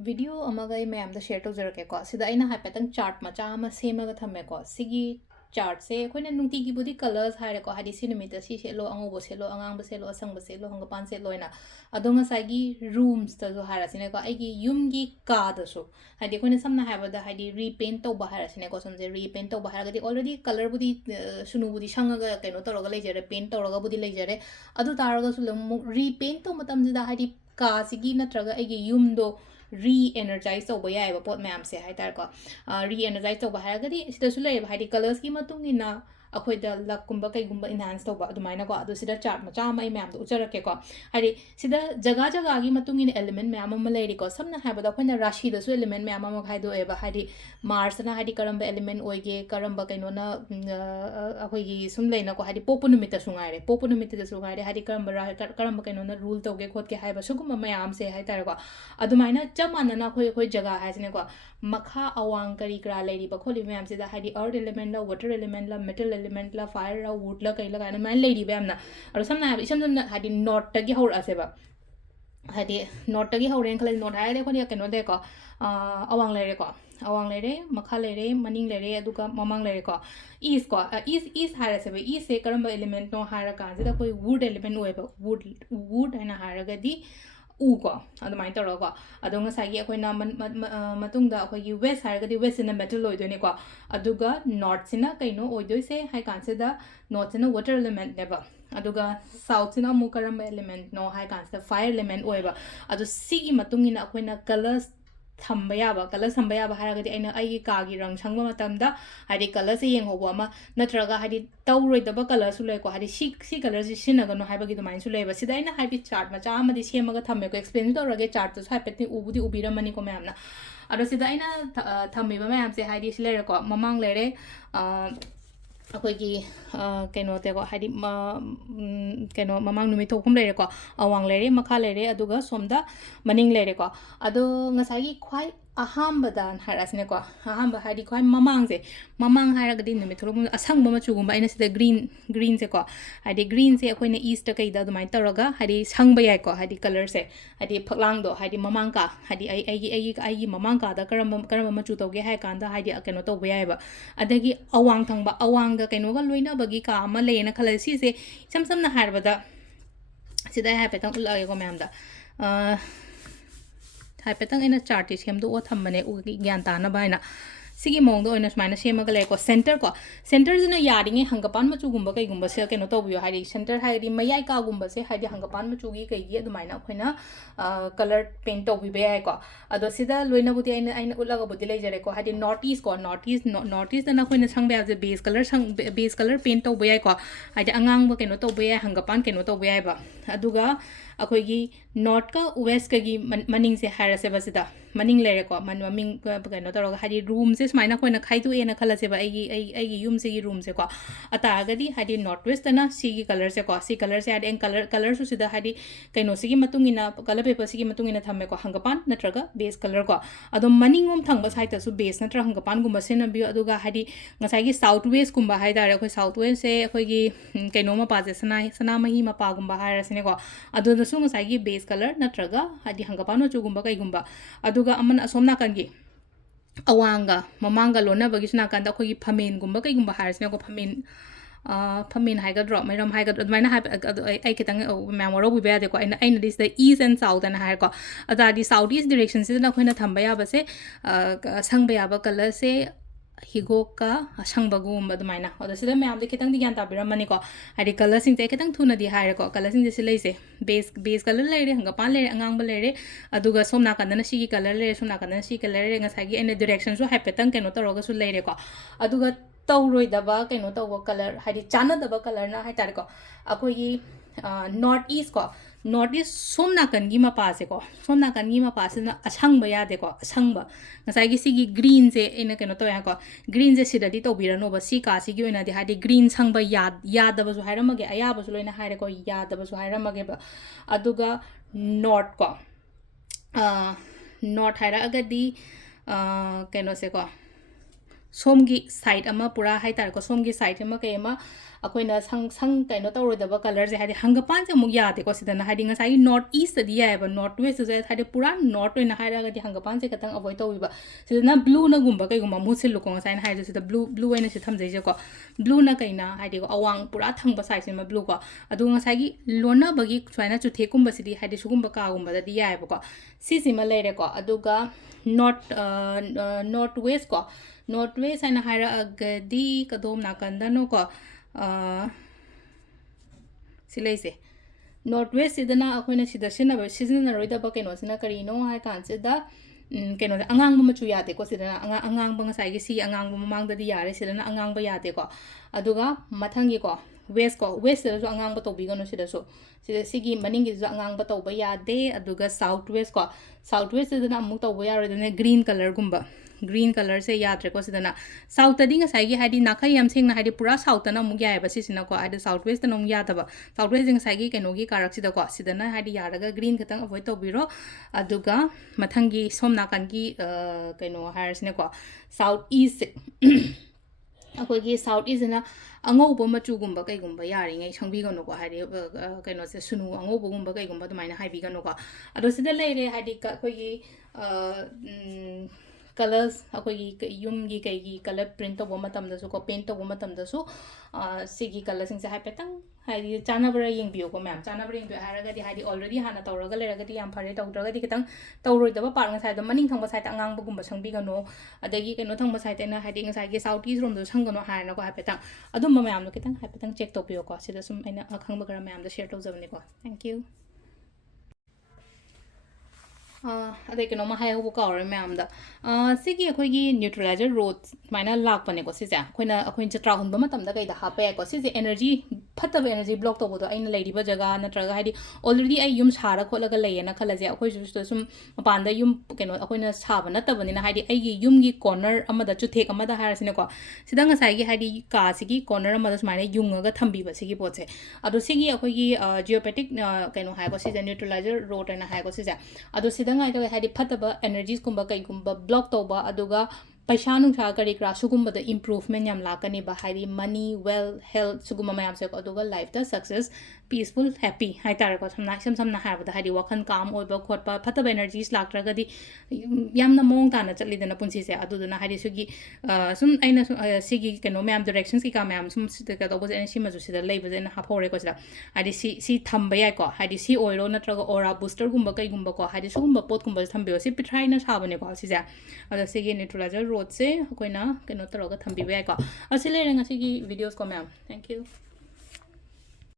Video amaga I ma'am the share to zerke si the aina hapetan chart macha ama same aga thameko sigi chart se koi na nungti ki budi colors haire ko hadi cinemeter si selo ango bo selo angang bo selo asang bo selo hanga pan selo ina adonga sagi rooms ta zo hara sine ko aigi yum gi ka da so hadi koi na samna haba da hadi repaint to ba hara sine ko samje repaint to ba hara gadi already color budi sunu budi shanga ga kaino to roga lejare paint to roga budi lejare adu taraga su repaint to matam da hadi ka sigi na traga aigi yum do re-energize tꯧba ꯌꯥꯏꯕ ꯄꯣꯠ ꯃꯌꯥꯝꯁꯦ ꯍꯥꯏꯇꯥꯔꯦꯀꯣ re-energize ꯇꯧꯕ ꯍꯥꯏꯔꯒꯗꯤ ꯁꯤꯗꯁꯨ ꯂꯩꯌꯦꯕ ꯍꯥꯏꯗꯤ ꯀꯂꯔꯁꯀꯤ ꯃꯇꯨꯡ ꯏꯟꯅ ꯑꯩꯈꯣꯏꯗ ꯂꯛꯀꯨꯝꯕ ꯀꯩꯒꯨꯝꯕ ꯏꯟꯍꯥꯟꯁ ꯇꯧꯕ ꯑꯗꯨꯃꯥꯏꯅꯀꯣ ꯑꯗꯣ ꯁꯤꯗ ꯆꯥꯔꯠ ꯃꯆꯥ ꯑꯃ ꯑꯩ ꯃꯌꯥꯝꯗ ꯎꯠꯆꯔꯛꯀꯦꯀꯣ ꯍꯥꯏꯗꯤ ꯁꯤꯗ ꯖꯒꯥ ꯖꯒꯥꯒꯤ ꯃꯇꯨꯡ ꯏꯟꯅ ꯑꯦꯂꯤꯃꯦꯟ ꯃꯌꯥꯝ ꯑꯃ ꯂꯩꯔꯤꯀꯣ ꯁꯝꯅ ꯍꯥꯏꯔꯕꯗ ꯑꯩꯈꯣꯏꯅ ꯔꯥꯁꯤꯗꯁꯨ ꯑꯦꯂꯤꯃꯦꯟ ꯃꯌꯥꯝ ꯑꯃ ꯈꯥꯏꯗꯣꯛꯑꯦꯕ ꯍꯥꯏꯗꯤ ꯃꯥꯔꯁꯇꯅ ꯍꯥꯏꯗꯤ ꯀꯔꯝꯕ ꯑꯦꯂꯤꯃꯦꯟ ꯑꯣꯏꯒꯦ ꯀꯔꯝꯕ ꯀꯩꯅꯣꯅ ꯑꯩꯈꯣꯏꯒꯤ ꯁꯨꯝ ꯂꯩꯅꯀꯣ ꯍꯥꯏꯗꯤ ꯄꯣꯛꯄ ꯅꯨꯃꯤꯠꯇꯁꯨ ꯉꯥꯏꯔꯦ ꯄꯣꯛꯄ ꯅꯨꯃꯤꯠꯇꯁꯨ ꯉꯥꯏꯔꯦ ꯍꯥꯏꯗꯤ ꯀꯔꯝꯕ ꯀꯩꯅꯣꯅ ꯔꯨꯜ ꯇꯧꯒꯦ ꯈꯣꯠꯀꯦ ꯍꯥꯏꯕ ꯁꯤꯒꯨꯝꯕ ꯃꯌꯥꯝꯁꯦ ꯍꯥꯏꯇꯥꯔꯦꯀꯣ ꯑꯗꯨꯃꯥꯏꯅ ꯆꯞ ꯃꯥꯟꯅꯅ ꯑꯩꯈꯣꯏ ꯖꯒꯥ ꯍꯥꯏꯁꯤꯅꯦꯀꯣ ꯃꯈꯥ ꯑꯋꯥꯡ ꯀꯔꯤ ꯀꯔꯥ ꯂꯩꯔꯤꯕ ꯈꯣꯠꯂꯤꯕ ꯃꯌꯥꯝꯁꯤꯗ ꯍꯥꯏꯗꯤ ꯑꯔꯠ ꯑꯦꯂꯤꯃꯦꯟꯠꯂ ꯋꯥꯇꯔ ꯑꯦꯂꯤꯃꯦꯟꯠꯂ ꯃꯦꯇꯜ ꯑꯦꯂꯤꯃꯦꯟꯠꯂ ꯐꯥꯏꯔꯔ ꯋꯨꯗꯂ ꯀꯩꯂ ꯀꯥꯏꯅ ꯑꯗꯨꯃꯥꯏꯅ ꯂꯩꯔꯤꯕ ꯌꯥꯝꯅ ꯑꯗꯣ ꯁꯝꯅ ꯍꯥꯏꯔꯕꯗ ꯏꯁꯝ ꯁꯝꯅ ꯍꯥꯏꯗꯤ ꯅꯣꯔꯠꯇꯒꯤ ꯍꯧꯔꯛꯑꯁꯦꯕ ꯍꯥꯏꯗꯤ ꯅꯣꯔꯠꯇꯒꯤ ꯍꯧꯔꯦꯅ ꯈꯜꯂꯁꯤ ꯅꯣꯔꯠ ꯍꯥꯏꯔꯗꯤ ꯑꯩꯈꯣꯏꯅ ꯀꯩꯅꯣꯗꯦꯀꯣ ꯑꯋꯥꯡ ꯂꯩꯔꯦꯀꯣ ꯑꯋꯥꯡ ꯂꯩꯔꯦ ꯃꯈꯥ ꯂꯩꯔꯦ ꯃꯅꯤꯡ ꯂꯩꯔꯦ ꯑꯗꯨꯒ ꯃꯃꯥꯡ ꯂꯩꯔꯦꯀꯣ ꯏꯁꯀꯣ ꯏꯁ ꯍꯥꯏꯔꯁꯦꯕ ꯏꯁꯁꯦ ꯀꯔꯝꯕ ꯑꯦꯂꯤꯃꯦꯟꯠꯅꯣ ꯍꯥꯏꯔꯀꯥꯟꯁꯤꯗ ꯑꯩꯈꯣꯏ ꯋꯨꯗ ꯑꯦꯂꯤꯃꯦꯟ ꯑꯣꯏꯌꯦꯕ ꯋꯨꯗ ꯍꯥꯏꯅ ꯍꯥꯏꯔꯒꯗꯤ ꯎꯀꯣ ꯑꯗꯨꯃꯥꯏꯅ ꯇꯧꯔꯒꯀꯣ ꯑꯗꯣ ꯉꯁꯥꯏꯒꯤ ꯑꯩꯈꯣꯏꯅ ꯃꯇꯨꯡꯗ ꯑꯩꯈꯣꯏꯒꯤ ꯋꯦꯁ ꯍꯥꯏꯔꯒꯗꯤ ꯋꯦꯁꯁꯤꯅ ꯃꯦꯇꯜ ꯑꯣꯏꯗꯣꯏꯅꯦꯀꯣ ꯑꯗꯨꯒ ꯅꯣꯔꯠꯁꯤꯅ ꯀꯩꯅꯣ ꯑꯣꯏꯗꯣꯏꯁꯦ ꯍꯥꯏ ꯀꯥꯟꯁꯤꯗ ꯅꯣꯔꯠꯁꯤꯅ ꯋꯥꯇꯔ ꯑꯦꯂꯤꯃꯦꯟꯠꯅꯦꯕ ꯑꯗꯨꯒ ꯁꯥꯎꯠꯁꯤꯅ ꯑꯃꯨꯛ ꯀꯔꯝꯕ ꯑꯦꯂꯤꯃꯦꯟꯠꯅꯣ ꯍꯥꯏ ꯀꯥꯟꯁꯤꯗ ꯐꯥꯏꯔ ꯑꯦꯂꯤꯃꯦꯟꯠ ꯑꯣꯏꯕ ꯑꯗꯣ ꯁꯤꯒꯤ ꯃꯇꯨꯡ ꯏꯟꯅ ꯑꯩꯈꯣꯏꯅ ꯀꯂꯔꯁ ꯊꯝꯕ ꯌꯥꯕ ꯀꯂꯔ ꯊꯝꯕ ꯌꯥꯕ ꯍꯥꯏꯔꯒꯗꯤ ꯑꯩꯅ ꯑꯩꯒꯤ ꯀꯥꯒꯤ ꯔꯪ ꯁꯪꯕ ꯃꯇꯝꯗ ꯍꯥꯏꯗꯤ ꯀꯂꯔꯁꯦ ꯌꯦꯡꯍꯧꯕ ꯑꯃ ꯅꯠꯇ꯭ꯔꯒ ꯍꯥꯏꯗꯤ ꯇꯧꯔꯣꯏꯗꯕ ꯀꯂꯔꯁꯨ ꯂꯩꯀꯣ ꯍꯥꯏꯗꯤ ꯁꯤ ꯀꯂꯔꯁꯤ ꯁꯤꯖꯤꯟꯅꯒꯅꯣ ꯍꯥꯏꯕꯒꯤ ꯑꯗꯨꯃꯥꯏꯅꯁꯨ ꯂꯩꯌꯦꯕ ꯁꯤꯗ ꯑꯩꯅ ꯍꯥꯏꯕꯗꯤ ꯆꯥꯔꯠ ꯃꯆꯥ ꯑꯃꯗꯤ ꯁꯦꯝꯃꯒ ꯊꯝꯃꯦꯀꯣ ꯑꯦꯛꯁꯄ꯭ꯂꯦꯟ ꯇꯧꯔꯒꯦ ꯆꯥꯔꯠꯇꯨꯁꯨ ꯍꯥꯏꯐꯦꯠꯇꯤ ꯎꯕꯨꯗꯤ ꯎꯕꯤꯔꯝꯃꯅꯤꯀꯣ ꯃꯌꯥꯝꯅ ꯑꯗꯣ ꯁꯤꯗ ꯑꯩꯅ ꯊꯝꯃꯤꯕ ꯃꯌꯥꯝꯁꯦ ꯍꯥꯏꯗꯤ ꯁꯤ ꯂꯩꯔꯦꯀꯣ ꯃꯃꯥꯡ ꯂꯩꯔꯦ ꯑꯩꯈꯣꯏꯒꯤ ꯀꯩꯅꯣꯗꯀꯣ ꯍꯥꯏꯗꯤ ꯀꯩꯅꯣ ꯃꯃꯥꯡ ꯅꯨꯃꯤꯠ ꯊꯣꯛꯐꯝ ꯂꯩꯔꯦꯀꯣ ꯑꯋꯥꯡ ꯂꯩꯔꯦ ꯃꯈꯥ ꯂꯩꯔꯦ ꯑꯗꯨꯒ ꯁꯣꯝꯗ ꯃꯅꯤꯡ ꯂꯩꯔꯦꯀꯣ ꯑꯗꯣ ꯉꯁꯥꯏꯒꯤ ꯈ꯭ꯋꯥꯏ ꯑꯍꯥꯟꯕꯗ ꯍꯥꯏꯔꯛꯑꯁꯤꯅꯦꯀꯣ ꯑꯍꯥꯟꯕ ꯍꯥꯏꯗꯤ ꯈ꯭ꯋꯥꯏ ꯃꯃꯥꯡꯁꯦ ꯃꯃꯥꯡ ꯍꯥꯏꯔꯒꯗꯤ ꯅꯨꯃꯤꯠ ꯊꯣꯛꯂꯛꯄ ꯑꯁꯪꯕ ꯃꯆꯨꯒꯨꯝꯕ ꯑꯩꯅ ꯁꯤꯗ ꯒ꯭ꯔꯤꯟꯁꯦꯀꯣ ꯍꯥꯏꯗꯤ ꯒ꯭ꯔꯤꯟꯁꯦ ꯑꯩꯈꯣꯏꯅ ꯏꯁꯇ ꯀꯩꯗ ꯑꯗꯨꯃꯥꯏꯅ ꯇꯧꯔꯒ ꯍꯥꯏꯗꯤ ꯁꯪꯕ ꯌꯥꯏꯀꯣ ꯍꯥꯏꯗꯤ ꯀꯂꯔꯁꯦ ꯍꯥꯏꯗꯤ ꯐꯛꯂꯥꯡꯗꯣ ꯍꯥꯏꯗꯤ ꯃꯃꯥꯡ ꯀꯥ ꯍꯥꯏꯗꯤ ꯑꯩꯒꯤ ꯃꯃꯥꯡ ꯀꯥꯗ ꯀꯔꯝꯕ ꯃꯆꯨ ꯇꯧꯒꯦ ꯍꯥꯏ ꯀꯥꯟꯗ ꯍꯥꯏꯗꯤ ꯀꯩꯅꯣ ꯇꯧꯕ ꯌꯥꯏꯑꯕ ꯑꯗꯒꯤ ꯑꯋꯥꯡ ꯊꯪꯕ ꯑꯋꯥꯡꯒ ꯀꯩꯅꯣꯒ ꯂꯣꯏꯅꯕꯒꯤ ꯀꯥ ꯑꯃ ꯂꯩꯌꯦꯅ ꯈꯜꯂꯁꯤ ꯁꯤꯁꯦ ꯏꯁꯝ ꯁꯝꯅ ꯍꯥꯏꯔꯕꯗ ꯁꯤꯗ ꯑꯩ ꯍꯥꯏꯐꯦꯠꯇꯪ ꯎꯠꯂꯛꯑꯒꯦꯀꯣ ꯃꯌꯥꯝꯗ ꯍꯥꯏꯐꯦꯠꯇꯪ ꯑꯩꯅ ꯆꯥꯔꯠꯇꯤ ꯁꯦꯝꯗꯣꯛꯑ ꯊꯝꯕꯅꯦ ꯒ꯭ꯌꯥꯟ ꯇꯥꯅꯕ ꯍꯥꯏꯅ ꯁꯤꯒꯤ ꯃꯑꯣꯡꯗ ꯑꯣꯏꯅ ꯁꯨꯃꯥꯏꯅ ꯁꯦꯝꯃꯒ ꯂꯩꯀꯣ ꯁꯦꯟꯇꯔꯁꯤꯅ ꯌꯥꯔꯤꯉꯩ ꯍꯪꯒꯄꯥꯟ ꯃꯆꯨꯒꯨꯝꯕ ꯀꯩꯒꯨꯝꯕꯁꯦ ꯀꯩꯅꯣ ꯇꯧꯕꯤꯌꯣ ꯍꯥꯏꯗꯤ ꯁꯦꯟꯇꯔ ꯍꯥꯏꯔꯗꯤ ꯃꯌꯥꯏ ꯀꯥꯒꯨꯝꯕꯁꯦ ꯍꯥꯏꯗꯤ ꯍꯪꯒꯄꯥꯟ ꯃꯆꯨꯒꯤ ꯀꯩꯒꯤ ꯑꯗꯨꯃꯥꯏꯅ ꯑꯩꯈꯣꯏꯅ ꯀꯂꯔ ꯄꯦꯟꯠ ꯇꯧꯕꯤꯕ ꯌꯥꯏꯀꯣ ꯑꯗꯣ ꯁꯤꯗ ꯂꯣꯏꯅꯕꯨꯗꯤ ꯑꯩꯅ ꯎꯠꯂꯒꯕꯨꯗꯤ ꯂꯩꯖꯔꯦꯀꯣ ꯍꯥꯏꯗꯤ ꯅꯣꯔꯠ ꯏꯁꯇꯅ ꯑꯩꯈꯣꯏꯅ ꯁꯪꯕ ꯌꯥꯕꯁꯦ ꯕꯦꯁ ꯀꯂꯔ ꯄꯦꯟꯠ ꯇꯧꯕ ꯌꯥꯏꯀꯣ ꯍꯥꯏꯗꯤ ꯑꯉꯥꯡꯕ ꯀꯩꯅꯣ ꯇꯧꯕ ꯌꯥꯏ ꯍꯪꯒꯄꯥꯟ ꯀꯩꯅꯣ ꯇꯧꯕ ꯌꯥꯏꯕ ꯑꯗꯨꯒ ꯑꯩꯈꯣꯏꯒꯤ ꯅꯣꯔꯠꯀ ꯋꯦꯁꯀꯒꯤ ꯃꯅꯤꯡꯁꯦ ꯍꯥꯏꯔꯁꯦꯕ ꯁꯤꯗ ꯃꯅꯤꯡ ꯂꯩꯔꯦꯀꯣ ꯃꯃꯤꯡ ꯀꯩꯅꯣ ꯇꯧꯔꯒ ꯍꯥꯏꯗꯤ ꯔꯨꯝꯁꯦ ꯁꯨꯃꯥꯏꯅ ꯑꯩꯈꯣꯏꯅ ꯈꯥꯏꯗꯣꯛꯑꯦꯅ ꯈꯜꯂꯁꯦꯕ ꯑꯩꯒꯤ ꯌꯨꯝꯁꯤꯒꯤ ꯔꯨꯝꯁꯦꯀꯣ ꯑꯇꯥꯔꯒꯗꯤ ꯍꯥꯏꯗꯤ ꯅꯣꯔꯠ ꯋꯦꯁꯇꯅ ꯁꯤꯒꯤ ꯀꯂꯔꯁꯦꯀꯣ ꯁꯤ ꯀꯂꯔꯁꯦ ꯍꯥꯏꯗꯤ ꯑꯩꯅ ꯀꯂꯔꯁꯨ ꯁꯤꯗ ꯍꯥꯏꯗꯤ ꯀꯩꯅꯣꯁꯤꯒꯤ ꯃꯇꯨꯡ ꯏꯟꯅ ꯀꯂꯔ ꯄꯦꯄꯔꯁꯤꯒꯤ ꯃꯇꯨꯡ ꯏꯟꯅ ꯊꯝꯃꯦꯀꯣ ꯍꯪꯒꯄꯥꯟ ꯅꯠꯇ꯭ꯔꯒ ꯕꯦꯁ ꯀꯂꯔ ꯀꯣ ꯑꯗꯣ ꯃꯅꯤꯡꯂꯣꯝ ꯊꯪꯕ ꯁꯥꯏꯗꯇꯁꯨ ꯕꯦꯁ ꯅꯠꯇ꯭ꯔꯒ ꯍꯪꯒꯄꯥꯟꯒꯨꯝꯕ ꯁꯤꯖꯤꯟꯅꯕꯤꯌꯨ ꯑꯗꯨꯒ ꯍꯥꯏꯗꯤ ꯉꯁꯥꯏꯒꯤ ꯁꯥꯎꯠ ꯋꯦꯁꯀꯨꯝꯕ ꯍꯥꯏꯇꯥꯔꯦ ꯑꯩꯈꯣꯏ ꯁꯥꯎꯠ ꯋꯦꯁꯁꯦ ꯑꯩꯈꯣꯏꯒꯤ ꯀꯩꯅꯣ ꯃꯄꯥꯁꯦ ꯁꯅꯥꯃꯍꯤ ꯃꯄꯥꯒꯨꯝꯕ ꯍꯥꯏꯔꯁꯤꯅꯦꯀꯣ ꯑꯗꯨꯗꯁꯨ ꯉꯁꯥꯏꯒꯤ ꯕꯦꯁ ꯀꯂꯔ ꯅꯠꯇ꯭ꯔꯒ ꯍꯥꯏꯗꯤ ꯍꯪꯒꯄꯥꯟ ꯃꯆꯨꯒꯨꯝꯕ ꯀꯩꯒꯨꯝꯕ ꯑꯗꯨꯒ ꯑꯃꯅ ꯑꯁꯣꯝ ꯅꯥꯀꯟꯒꯤ ꯑꯋꯥꯡꯒ ꯃꯃꯥꯡꯒ ꯂꯣꯟꯅꯕꯒꯤꯁꯨ ꯅꯥꯀꯟꯗ ꯑꯩꯈꯣꯏꯒꯤ ꯐꯃꯦꯟꯒꯨꯝꯕ ꯀꯩꯒꯨꯝꯕ ꯍꯥꯏꯔꯁꯤꯅꯦꯀꯣ ꯐꯃꯦꯟ ꯍꯥꯏꯒꯗ꯭ꯔꯣ ꯃꯩꯔꯝ ꯍꯥꯏꯒꯗ꯭ꯔꯣ ꯑꯗꯨꯃꯥꯏꯅ ꯍꯥꯏꯕ ꯑꯗꯣ ꯑꯩ ꯈꯤꯇꯪ ꯃꯌꯥꯝ ꯋꯥꯔꯧꯕꯤꯕ ꯌꯥꯗꯦꯀꯣ ꯑꯩꯅꯗꯤ ꯁꯤꯗ ꯏꯁ ꯑꯦꯟ ꯁꯥꯎꯠ ꯑꯅ ꯍꯥꯏꯔꯦꯀꯣ ꯑꯗꯨꯇꯥꯔꯗꯤ ꯁꯥꯎꯠ ꯏꯁ ꯗꯤꯔꯦꯛꯁꯟꯁꯤꯗꯅ ꯑꯩꯈꯣꯏꯅ ꯊꯝꯕ ꯌꯥꯕꯁꯦ ꯁꯪꯕ ꯌꯥꯕ ꯀꯂꯔꯁꯦ ꯍꯤꯒꯣꯛꯀ ꯑꯁꯪꯕꯒꯨꯝꯕ ꯑꯗꯨꯃꯥꯏꯅ ꯑꯗꯣ ꯁꯤꯗ ꯃꯌꯥꯝꯗꯤ ꯈꯤꯇꯪꯗꯤ ꯒ꯭ꯌꯥꯟ ꯇꯥꯕꯤꯔꯝꯃꯅꯤꯀꯣ ꯍꯥꯏꯗꯤ ꯀꯂꯔꯁꯤꯡꯁꯦ ꯑꯩ ꯈꯤꯇꯪ ꯊꯨꯅꯗꯤ ꯍꯥꯏꯔꯦꯀꯣ ꯀꯂꯔꯁꯤꯡꯁꯦ ꯁꯤ ꯂꯩꯁꯦ ꯕꯦꯁ ꯀꯂꯔ ꯂꯩꯔꯦ ꯍꯪꯒꯄꯥꯟ ꯂꯩꯔꯦ ꯑꯉꯥꯡꯕ ꯂꯩꯔꯦ ꯑꯗꯨꯒ ꯁꯣꯝ ꯅꯥꯀꯟꯗꯅ ꯁꯤꯒꯤ ꯀꯂꯔ ꯂꯩꯔꯦ ꯁꯣꯝ ꯅꯥꯀꯟꯗꯅ ꯁꯤꯒꯤ ꯀꯂꯔ ꯂꯩꯔꯦ ꯉꯁꯥꯏꯒꯤ ꯑꯩꯅ ꯗꯤꯔꯦꯛꯁꯟꯁꯨ ꯍꯥꯏꯐꯦꯠꯇꯪ ꯀꯩꯅꯣ ꯇꯧꯔꯒꯁꯨ ꯂꯩꯔꯦꯀꯣ ꯑꯗꯨꯒ ꯇꯧꯔꯣꯏꯗꯕ ꯀꯩꯅꯣ ꯇꯧꯕ ꯀꯂꯔ ꯍꯥꯏꯗꯤ ꯆꯥꯟꯅꯗꯕ ꯀꯂꯔꯅ ꯍꯥꯏꯇꯥꯔꯦꯀꯣ ꯑꯩꯈꯣꯏꯒꯤ ꯅꯣꯔꯠ ꯏꯁꯀꯣ ꯅꯣꯔꯠ ꯏꯁ ꯁꯣꯝ ꯅꯥꯀꯟꯒꯤ ꯃꯄꯥꯁꯦꯀꯣ ꯁꯣꯝ ꯅꯥꯀꯟꯒꯤ ꯃꯄꯥꯁꯤꯅ ꯑꯁꯪꯕ ꯌꯥꯗꯦꯀꯣ ꯑꯁꯪꯕ ꯉꯁꯥꯏꯒꯤ ꯁꯤꯒꯤ ꯒ꯭ꯔꯤꯟꯁꯦ ꯑꯩꯅ ꯀꯩꯅꯣ ꯇꯧꯋꯦ ꯍꯥꯏꯀꯣ ꯒ꯭ꯔꯤꯟꯁꯦ ꯁꯤꯗꯗꯤ ꯇꯧꯕꯤꯔꯅꯣꯕ ꯁꯤ ꯀꯥꯁꯤꯒꯤ ꯑꯣꯏꯅꯗꯤ ꯍꯥꯏꯗꯤ ꯒ꯭ꯔꯤꯟ ꯁꯪꯕ ꯌꯥꯗꯕꯁꯨ ꯍꯥꯏꯔꯝꯃꯒꯦ ꯑꯌꯥꯕꯁꯨ ꯂꯣꯏꯅ ꯍꯥꯏꯔꯦꯀꯣ ꯌꯥꯗꯕꯁꯨ ꯍꯥꯏꯔꯝꯃꯒꯦꯕ ꯑꯗꯨꯒ ꯅꯣꯔꯠꯀꯣ north ꯍꯥꯏꯔꯛꯑꯒꯗꯤ ꯀꯩꯅꯣꯁꯦꯀꯣ somgi side ama pura hai tar ko somgi side ama ke ama akoina sang kaino tawrodaba color je hadi hangapan je muk yade ko sidana hadi ngasai north east di ya ba north west je hadi pura north oina haira ga di hangapan je katang avoid tawiba sidana blue na gumba kai gumba musil lu ko ngasai na hadi sida blue oina si thamjai je ko blue na kaina hadi ko awang pura thangba side se ma blue ko adu ngasai gi lona bagi swaina chu the kumba sidi hadi sugumba ka gumba da di ya ba ko si si ma leire ko aduga north west ko north west aina haira agadi kadom nakanda no ko silaise north west sidana akoina sida sina roida ba keno sina karino hai kan sida keno angang ba machu yate ko sidana angang ba ngasai gi si angang ba mamang da di yare sidana angang ba yate ko aduga mathangi ko west da so angang ba tobi gano sida so sida sigi maning gi so angang ba toba yade aduga south west sidana amuk toba yare dane green color gumba green color se yadre ko sidana south ding sai gi hadi nakhai yam sing na hadi pura south na mu ya ba sisina ko hadi south west na mu ya da ba south west ding sai gi keno gi karak sida ko sidana hadi yaraga green khatang avoid to biro aduga mathangi somna kan gi keno hires ne ko south east akoi gi south east na angau ba machu gumba kai gumba yari ngai sangbi gano ko hadi keno se sunu angau ba gumba kai gumba dumaina hai bi gano ko ado sida leire hadi ka koi gi colors akoi yum gi kai gi color print to boma tam da su ko paint to boma tam da su sigi color sing se hai petang hai di chana bra yeng bio ko ma'am chana bra yeng bio haraga di hai di already hana tawraga leraga di yam phare tawdraga di kitang tawroi da ba par nga sai da maning thang ba sai ta ngang ba gum ba sang bi ga no adagi keno thang ba sai ta na hai di nga sai gi south east rom do sang ga no hai na ko hai petang adum ba ma'am no kitang hai petang check to bio ko sida sum aina akhang ba gara ma'am da share to zabne ko thank you अदे कनो मा हाय हो कावर ma'am दा सिगी अखोगी neutraliser road माइना लाक पने को सिसे अखोइना अखोइन चट्रा हुन बम तम दा कई दा हापे को सिसे एनर्जी फतब एनर्जी ब्लॉक तो बोदो आइन लेरिबा जगह नत्रगा हाइदी ऑलरेडी आई युम सारा खोलगा लेयना खलजे अखोइ जुस सुम मपान दा युम कनो अखोइना साबा नतबनिना हाइदी आइगी युम गी कॉर्नर अमदा चुथेक अमदा हारसिने को सिदा ngasai gi हाइदी का सिगी कॉर्नर अमदा सुमाइना युंगगा थंबीबा सिगी पोचे अदो सिगी अखोगी जियोपैथिक कनो हाय को सिजे न्यूट्रलाइजर रोड ना हाय को सिजे अदो सिदंगाई तो हाइदी फतबा एनर्जीज कुंबा कई कुंबा ब्लॉक तोबा अदुगा पैसा नुसा करी क्रा सुगुम्बा द इम्प्रूवमेंट याम लाकनी बा हाइदी मनी वेल्थ हेल्थ सुगुम्बा मयाम से अदुगा लाइफ द सक्सेस पीसफुल हैप्पी हाइ तारे को समना समना हाबदा हाइदी वखन काम ओइबा खोटबा फतबा एनर्जीज लाक्ट्रगदी यामना मोंग ताना चलिदना पुंसी से अदुदना हाइदी सुगी सुम आइना सिगी कनो मयाम डायरेक्शंस की का मयाम सुम सिदा का दोबो एन सी मजु सिदा लेबजे ना हाफोरे को सिदा हाइदी सी थंबा याय को हाइदी सी ओइरो नत्रगा ओरा बूस्टर गुम्बा कई गुम्बा को हाइदी सुगुम्बा पोट गुम्बा थंबियो सी पिथ्राइना साबने को सिजा अदा सिगी न्यूट्रलाइजर रोड से कोइना कनो तरोगा थंबिबे याय को असिले रंगा सिगी वीडियोस को मयाम थैंक यू